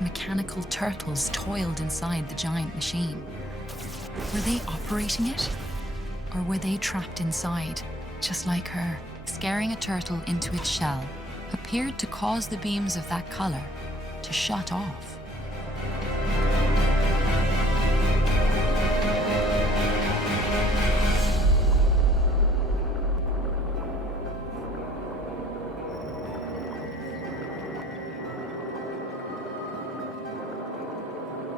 large mechanical turtles toiled inside the giant machine. Were they operating it? Or were they trapped inside, just like her? Scaring a turtle into its shell appeared to cause the beams of that color to shut off.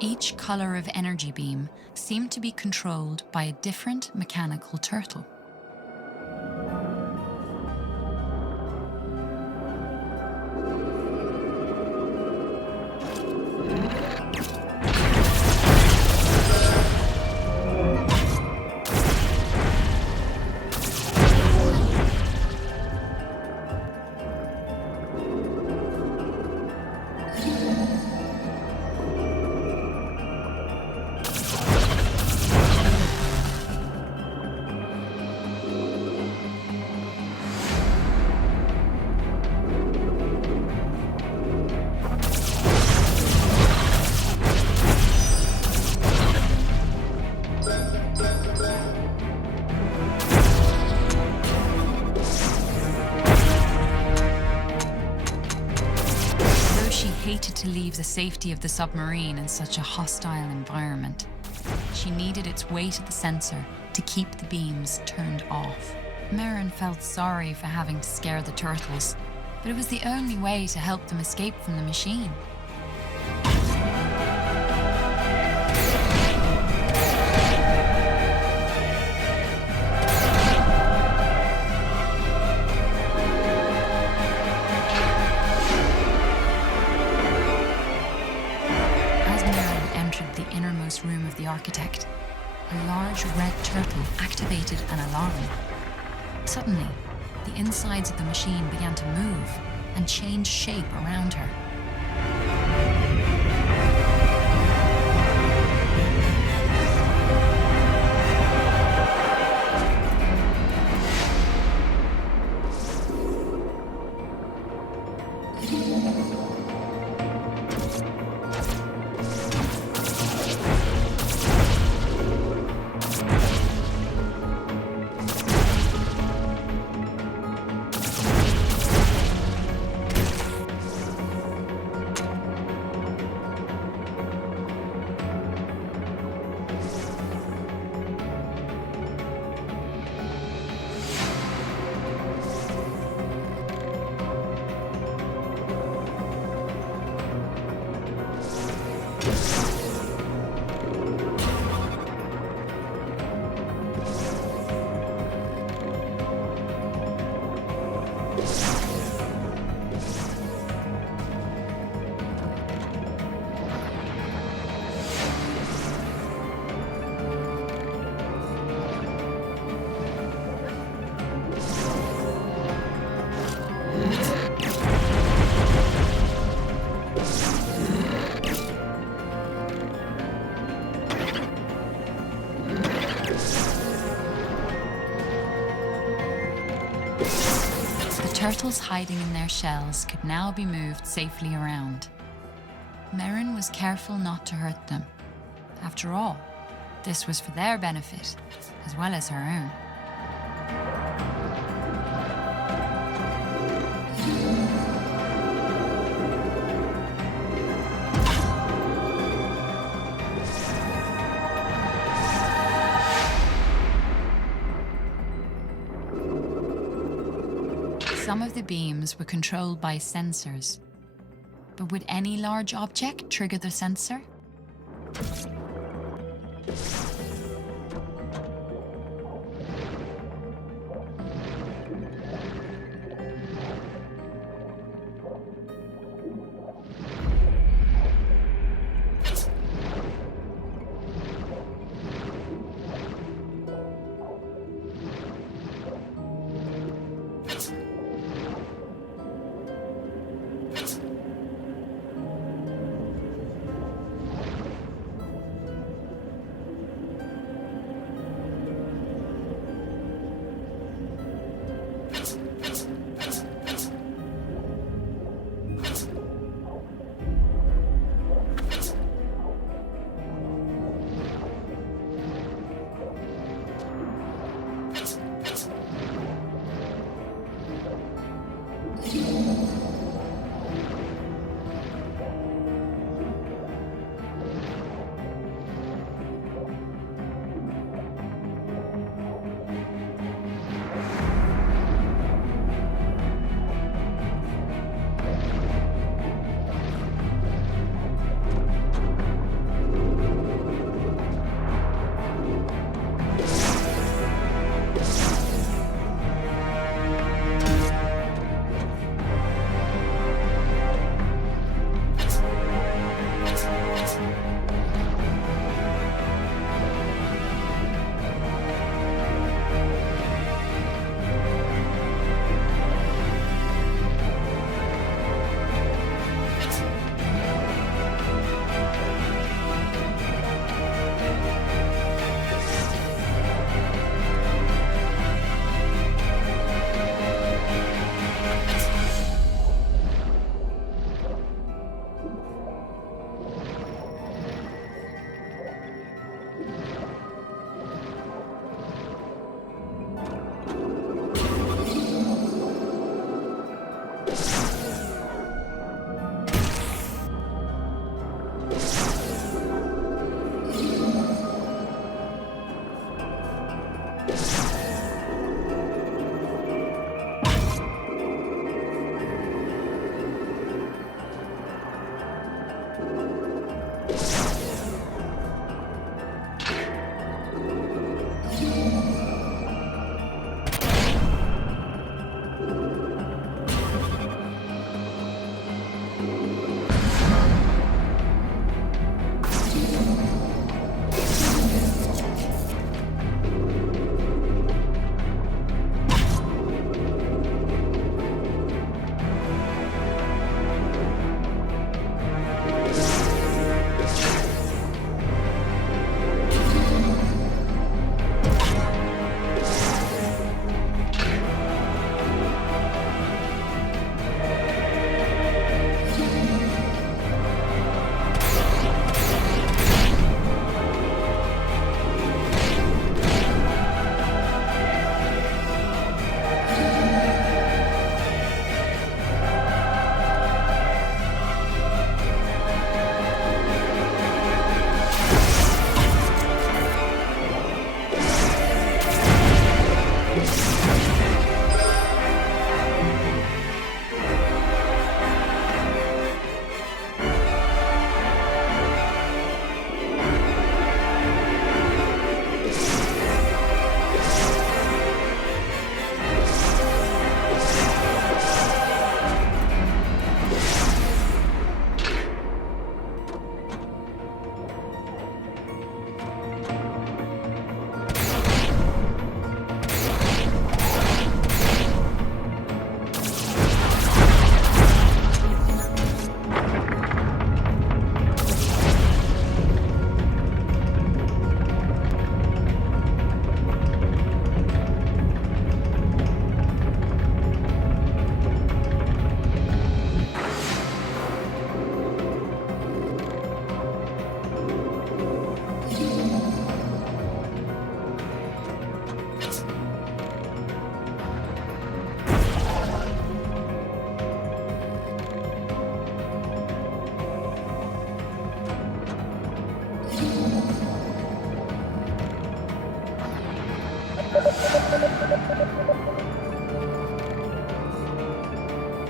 Each color of energy beam seemed to be controlled by a different mechanical turtle. Hated to leave the safety of the submarine in such a hostile environment. She needed its weight at the sensor to keep the beams turned off. Merrin felt sorry for having to scare the turtles, but it was the only way to help them escape from the machine. Room of the architect, a large red turtle activated an alarm. Suddenly, the insides of the machine began to move and change shape around her. Turtles hiding in their shells could now be moved safely around. Merrin was careful not to hurt them. After all, this was for their benefit, as well as her own. Some of the beams were controlled by sensors, but would any large object trigger the sensor?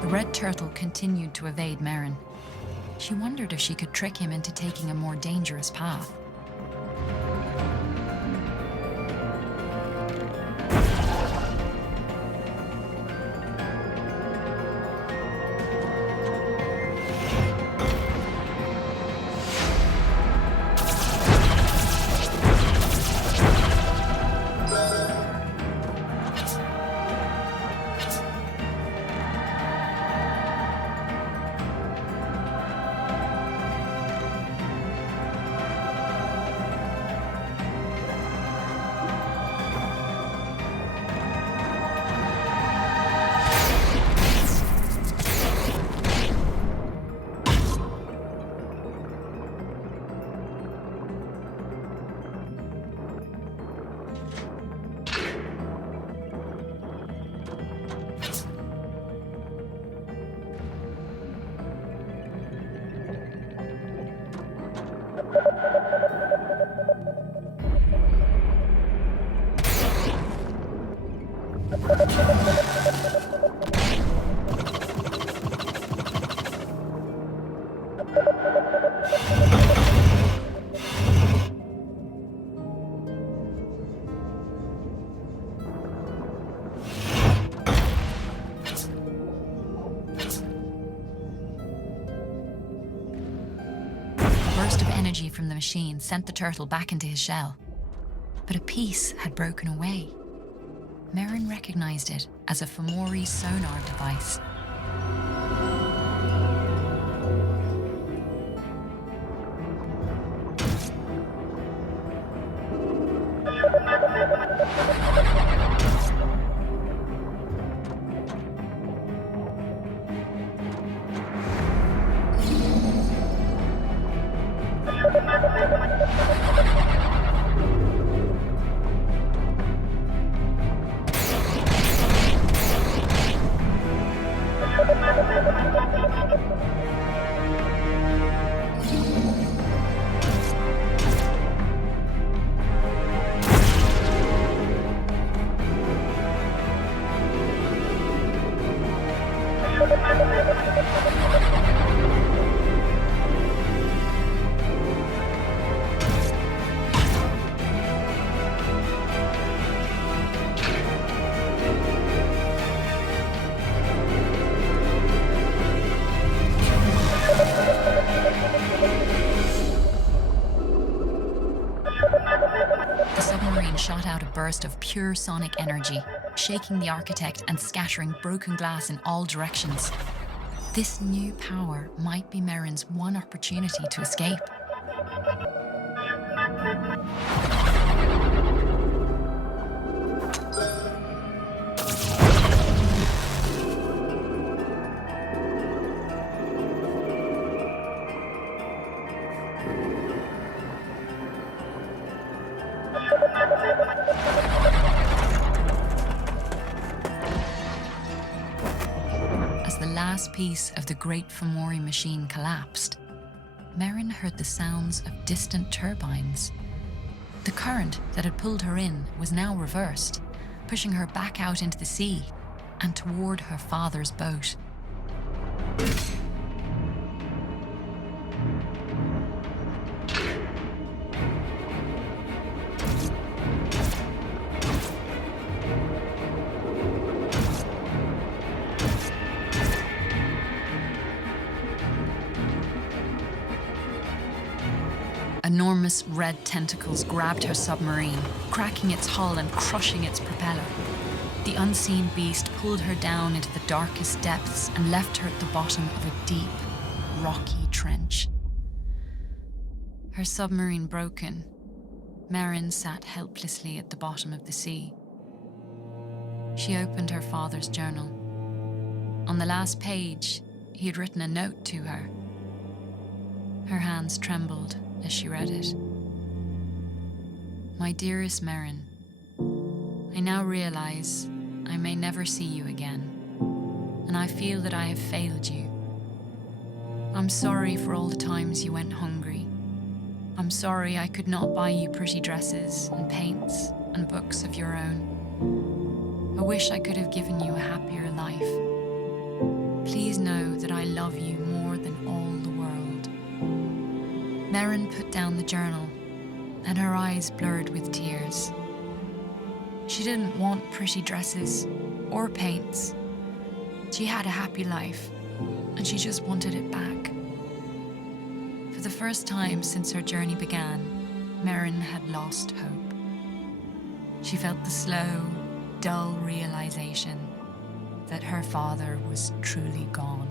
The red turtle continued to evade Merrin. She wondered if she could trick him into taking a more dangerous path. A burst of energy from the machine sent the turtle back into his shell. But a piece had broken away. Merrin recognized it as a Fomori sonar device. submarine shot out a burst of pure sonic energy, shaking the architect and scattering broken glass in all directions. This new power might be Merrin's one opportunity to escape. As the last piece of the great Fomori machine collapsed, Merrin heard the sounds of distant turbines. The current that had pulled her in was now reversed, pushing her back out into the sea and toward her father's boat. Enormous red tentacles grabbed her submarine, cracking its hull and crushing its propeller. The unseen beast pulled her down into the darkest depths and left her at the bottom of a deep, rocky trench. Her submarine broken, Merrin sat helplessly at the bottom of the sea. She opened her father's journal. On the last page, he had written a note to her. Her hands trembled as she read it. My dearest Merrin, I now realize I may never see you again, and I feel that I have failed you. I'm sorry for all the times you went hungry. I'm sorry I could not buy you pretty dresses and paints and books of your own. I wish I could have given you a happier life. Please know that I love you more than all the world. Merrin put down the journal, and her eyes blurred with tears. She didn't want pretty dresses or paints. She had a happy life, and she just wanted it back. For the first time since her journey began, Merrin had lost hope. She felt the slow, dull realization that her father was truly gone.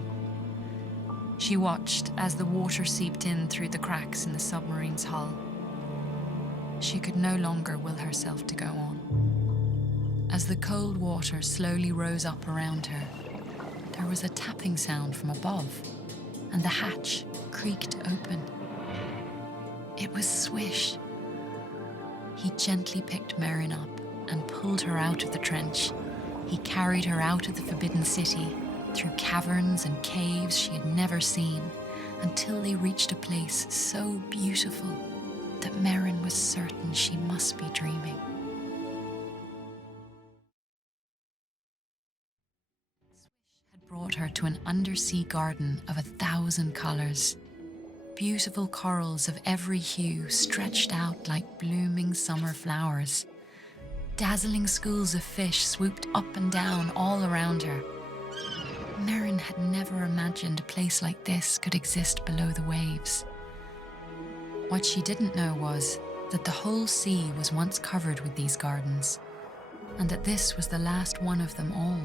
She watched as the water seeped in through the cracks in the submarine's hull. She could no longer will herself to go on. As the cold water slowly rose up around her, there was a tapping sound from above, and the hatch creaked open. It was Swish. He gently picked Merrin up and pulled her out of the trench. He carried her out of the Forbidden City, through caverns and caves she had never seen, until they reached a place so beautiful that Merrin was certain she must be dreaming. Swish had brought her to an undersea garden of 1,000 colours. Beautiful corals of every hue stretched out like blooming summer flowers. Dazzling schools of fish swooped up and down all around her. Merrin had never imagined a place like this could exist below the waves. What she didn't know was that the whole sea was once covered with these gardens, and that this was the last one of them all.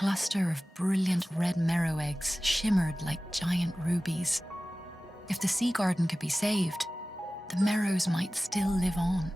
cluster of brilliant red marrow eggs shimmered like giant rubies. If the sea garden could be saved, the marrows might still live on.